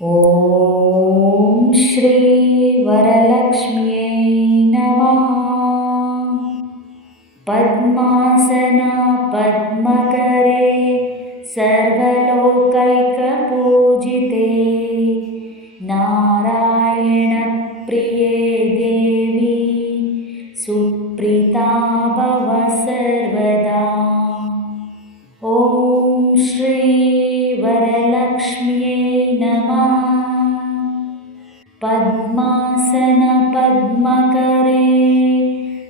ॐ श्री वरलक्ष्म्यै नमः। पद्मासना पद्मकरे सर्वलोकैकपूजिते नारायणप्रिये देवी सुप्रीता भव सर्वदा। ॐ श्री वरलक्ष्म्यै नमः। पद्मासन पद्मकरे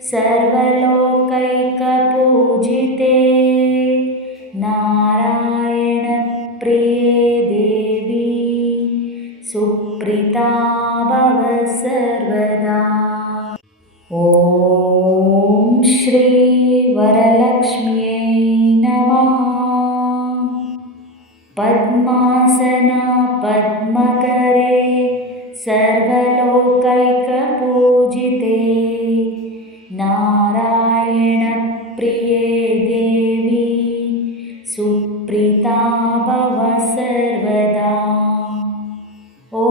सर्वलोकैकपूजिते नारायणप्रिये देवी सुप्रीता भव सर्वदा। ॐ श्री वरलक्ष्म्यै नमः। पद्मासना पद्मकरे सर्वलोकैकपूजिते नारायणप्रिये देवी सुप्रीता भव सर्वदा। ॐ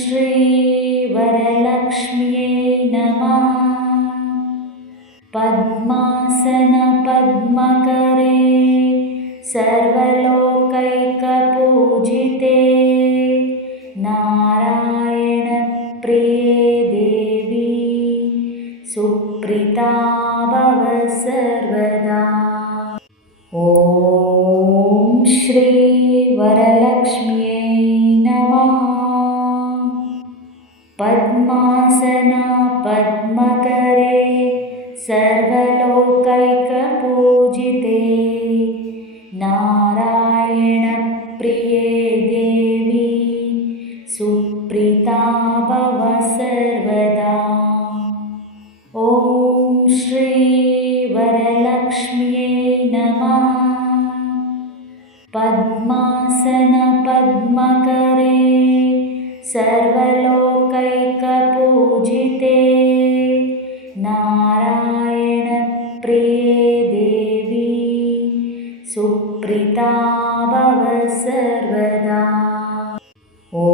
श्री वरलक्ष्म्यै नमः। पद्मासन पद्मकरे सर्वलोकैकपूजिते नारायणप्रिये देवी सुप्रीता भव सर्वदा। ॐ श्री वरलक्ष्म्यै नमः। पद्मासना पद्मकरे सर्वलोकैकपूजिते नारायणप्रिये देवी सुप्रीता भव सर्वदा। ॐ श्री वरलक्ष्म्यै नमः। पद्मासन पद्मकरे सर्वलोकैकपूजिते नारायणप्रिये देवी सुप्रीता भव सर्वदा। ॐ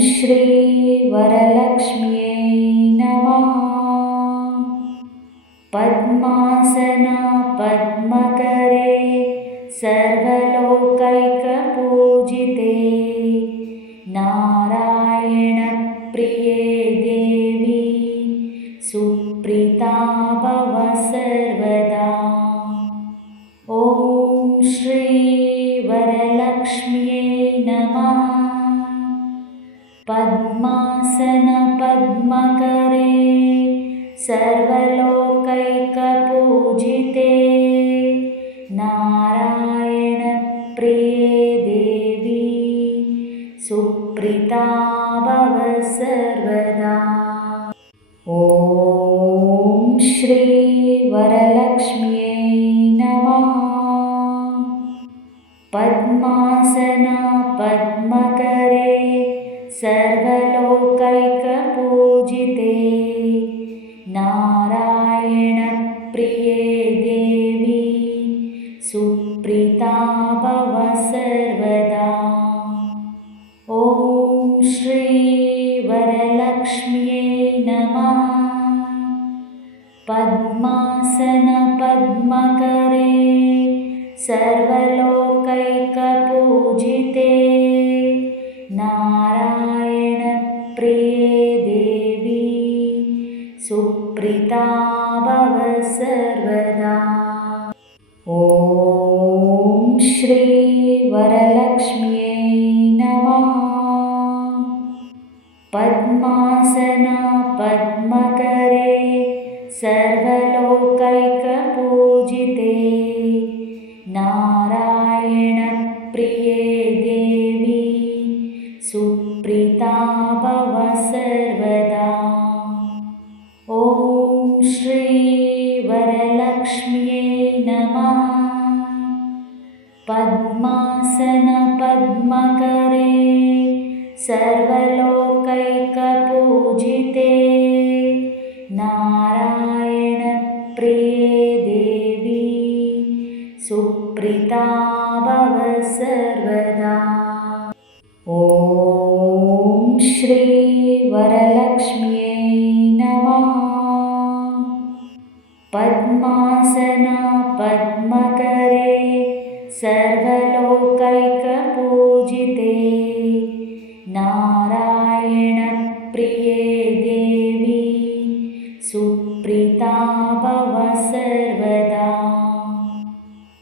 श्री वरलक्ष्म्यै नमः। पद्मासना पद्मकरे सर्वलोकैकपूजिते नारायणप्रिये देवी सुप्रीता भव सर्वदा। ॐ श्री वरलक्ष्म्यै नमः। पद्मासन पद्मकरे सर्वलोकैकपूजिते नारायणप्रिये देवी सुप्रीता भव सर्वदा। ॐ श्री वरलक्ष्म्यै नमः। पद्मासना पद्मकरे सर्वलोकैकपूजिते नारायणप्रिये देवी सुप्रीता भव सर्वदा। ॐ श्री वरलक्ष्म्यै नमः। पद्मासन पद्मकरे सर्वलोकैकपूजिते नारायणप्रिये देवी सुप्रीता भव सर्वदा। ॐ श्री वरलक्ष्म्यै नमः। पद्मासना पद्मकरे सर्वलोकैकपूजिते नारायणप्रिये देवी सुप्रीता भव सर्वदा। ॐ श्री वरलक्ष्म्यै नमः। पद्मासन पद्मकरे सर्वलोकैकपूजिते नारायणप्रिये देवी सुप्रीता भव सर्वदा। नारायणप्रिये देवी सुप्रीता भव सर्वदा।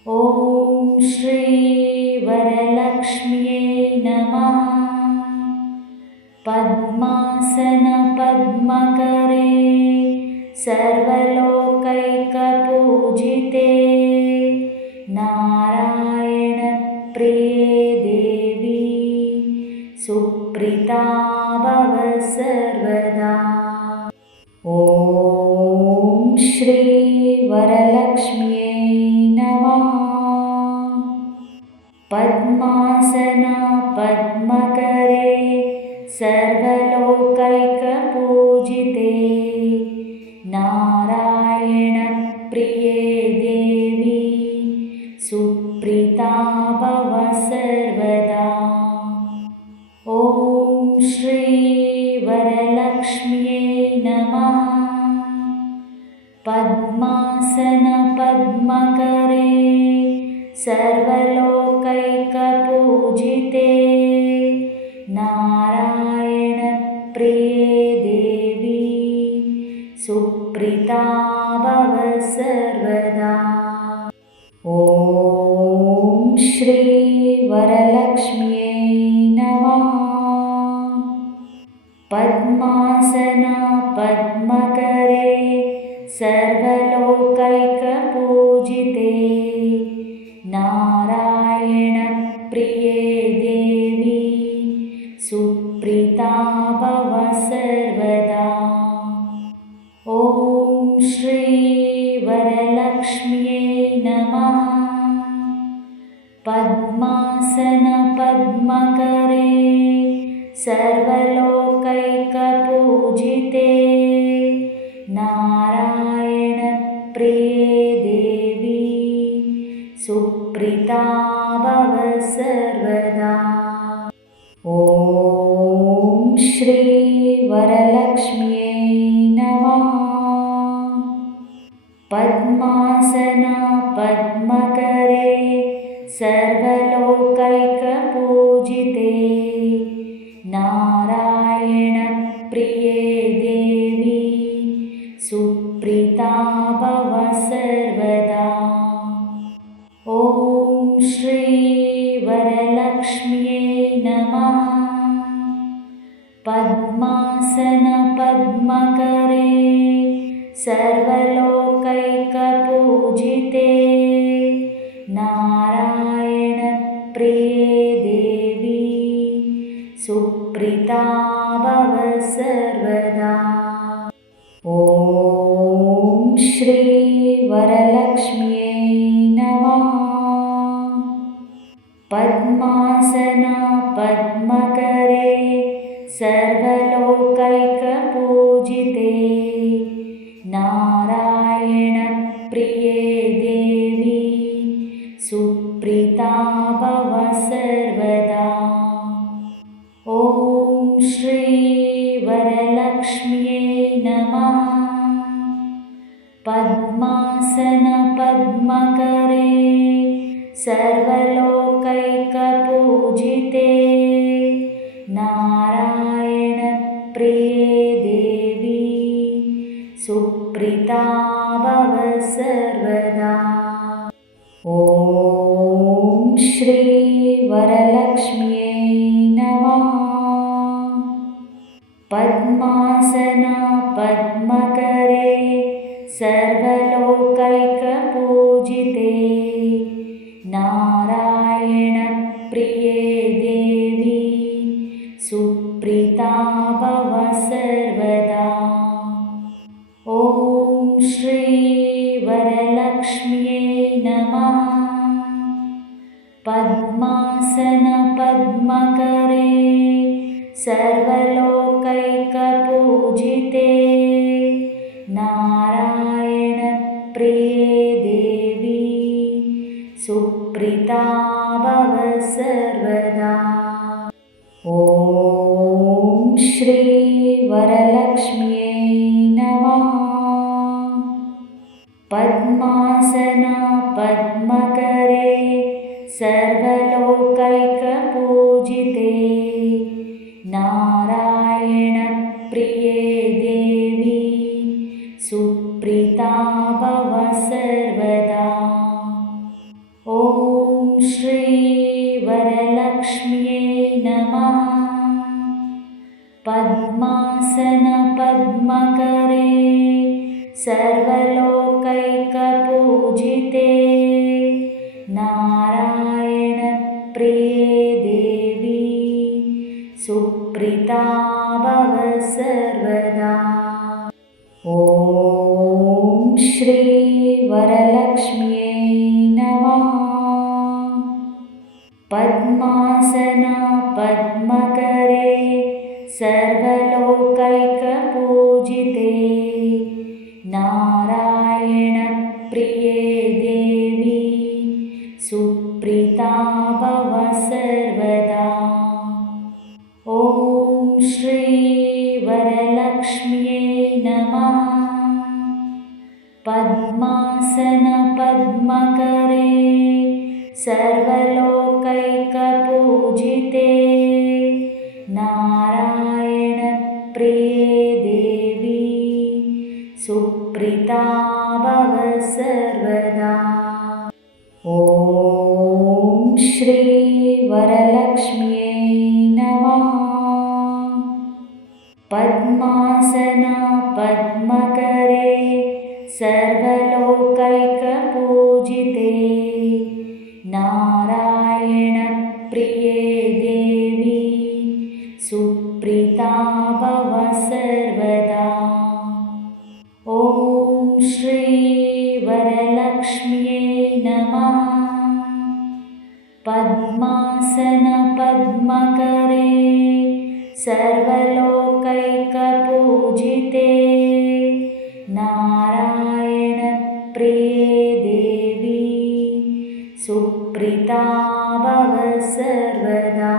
ॐ श्री वरलक्ष्म्यै नमः। पद्मासन पद्मकरे सर्वलोकैकपूजिते नारायणप्रिये देवी सुप्रीता भव सर्वदा। ॐ श्री वरलक्ष्म्यै नमः। पद्मासन पद्मकरे सर्वलोकैकपूजिते नारायणप्रिये देवी सुप्रीता भव सर्वदा। ॐ श्री वरलक्ष्म्यै नमः। पद्मासन पद्मकरे सर्वलोकैकपूजिते नारायणप्रिये देवी सुप्रीता भव सर्वदा। ॐ श्री वरलक्ष्म्यै नमः। पद्मासन पद्मकरे सर्वलोकैकपूजिते नारायणप्रिये देवी सुप्रीता भव सर्वदा। ॐ श्री वरलक्ष्म्यै नमः। पद्मासन पद्मकरे सर्वलोकैकपूजिते नारायणप्रिये देवी सुप्रीता भव सर्वदा। ॐ श्री वरलक्ष्म्यै नमः। पद्मासन पद्मकरे सर्वलोकैकपूजिते नारायणप्रिये देवी सुप्रीता भव सर्वदा। ॐ श्री वरलक्ष्म्यै नमः। पद्मासन पद्मकरे सर्वलोकैकपूजिते नारायणप्रिये देवी सुप्रीता भव सर्वदा। ॐ श्री वरलक्ष्म्यै नमः। पद्मासन पद्मकरे सर्वलोकैकपूजिते नारायणप्रिये देवी सुप्रीता भव सर्वदा। ॐ श्री वरलक्ष्म्यै नमः। पद्मासन पद्मकरे सर्वलोकैकपूजिते नारायणप्रिये देवी सुप्रीता भव सर्वदा। ॐ श्री वरलक्ष्म्यै नमः। पद्मासन पद्मकरे सर्वलोकैकपूजिते नारायणप्रिये देवी सुप्रीता भव सर्वदा। ॐ श्री वरलक्ष्म्यै नमः। पद्मासन पद्मकरे सर्वलोकैकपूजिते नारायणप्रिये देवी सुप्रीता भव सर्वदा। ॐ श्री वरलक्ष्म्यै नमः। पद्मासन पद्मकरे सर्वलोकैकपूजिते पूजिते नारायणप्रिये देवी सुप्रीता भव सर्वदा। ॐ श्री वरलक्ष्म्यै नमः। पद्मासन पद्मकरे सर्वलोकैकपूजिते नारायणप्रिये देवी सुप्रीता भव सर्वदा। ॐ श्री वरलक्ष्म्यै नमः। पद्मासन पद्मकरे सर्वलोकैकपूजिते नारायणप्रिये देवी सुप्रीता भव सर्वदा। ॐ श्री वरलक्ष्म्यै नमः। पद्मासन पद्मकरे सर्वलोकैकपूजिते नारायणप्रिये देवी सुप्रीता भव सर्वदा। ॐ श्री वरलक्ष्म्यै नमः। पद्मासन पद्मकरे सर्वलोकैकपूजिते नारायणप्रिये देवी सुप्रीता भव सर्वदा। ॐ श्री वरलक्ष्म्यै नमः। पद्मासन पद्मकरे सर्वलोकैकपूजिते नारायणप्रिये देवी सुप्रीता भव सर्वदा।